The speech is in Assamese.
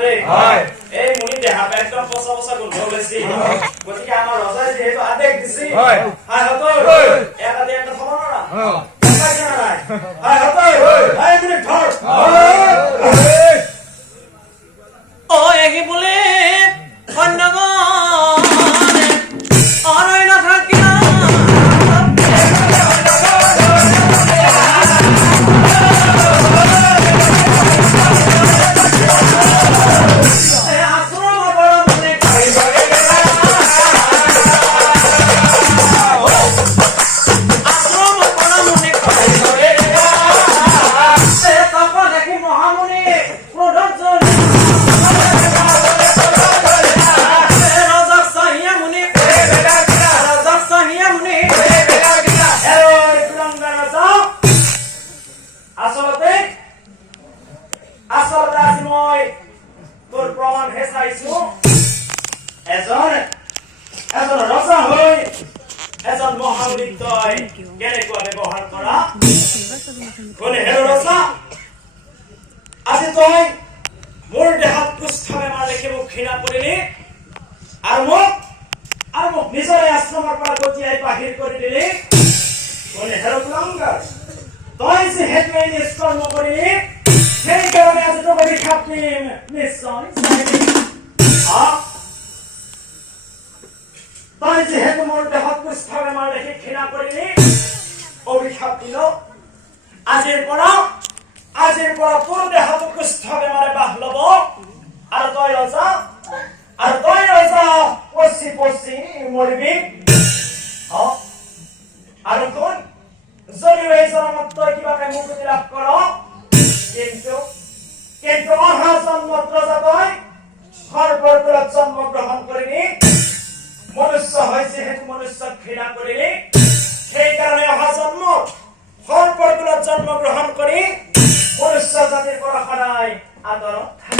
দে এই মুনি দেহা একদম পচা পচা গোন্ধ ওলাইছে গতিকে আমাৰ ৰজাই যেহেতু আদেশ দিছে হাই হতৰ এটা থব নৰা পাইছা নাই হাই হতৰ হাই মুনি ধৰ ও এগি বলে অন্নগণ অৰই না থাকিলা আজি তই মোৰ দেহাত কুষ্ঠে মাৰ দেখি মোক ঘৃণা কৰিলি আৰু মোক নিজৰে আশ্ৰমৰ পৰা গতিয়াই বাহিৰ কৰি দিলি তই যিহেতু এই নিষ্কৰ্ম কৰিলি সেইকাৰণে আজি তোক অভিশাপ দিম নিশ্চয় তই যিহেতু মোৰ দেহত কুষ্ঠ বেমাৰ দেখি ঘৃণা কৰিলি অভিশাপ দিলো আজিৰ পৰা তোৰ দেহত কুষ্ঠ বেমাৰে বাহ ল'ব আৰু তই ৰজা পচি মৰিবি আৰু তই যদিও এই জনমত তই কিবাকে মুক্তি লাভ কৰ কিন্তু অহা জন্মত ৰজা তই সৰ্বৰ তলত জন্ম গ্ৰহণ কৰিবি মনুষ্য হয় যিহেতু মনুষ্যক ঘৃণা কৰিলি সেইকাৰণে অহা জন্মত সৰ্বৰ তলত জন্ম গ্ৰহণ কৰি মনুষ্য জাতিৰ পৰা সদায় আদৰত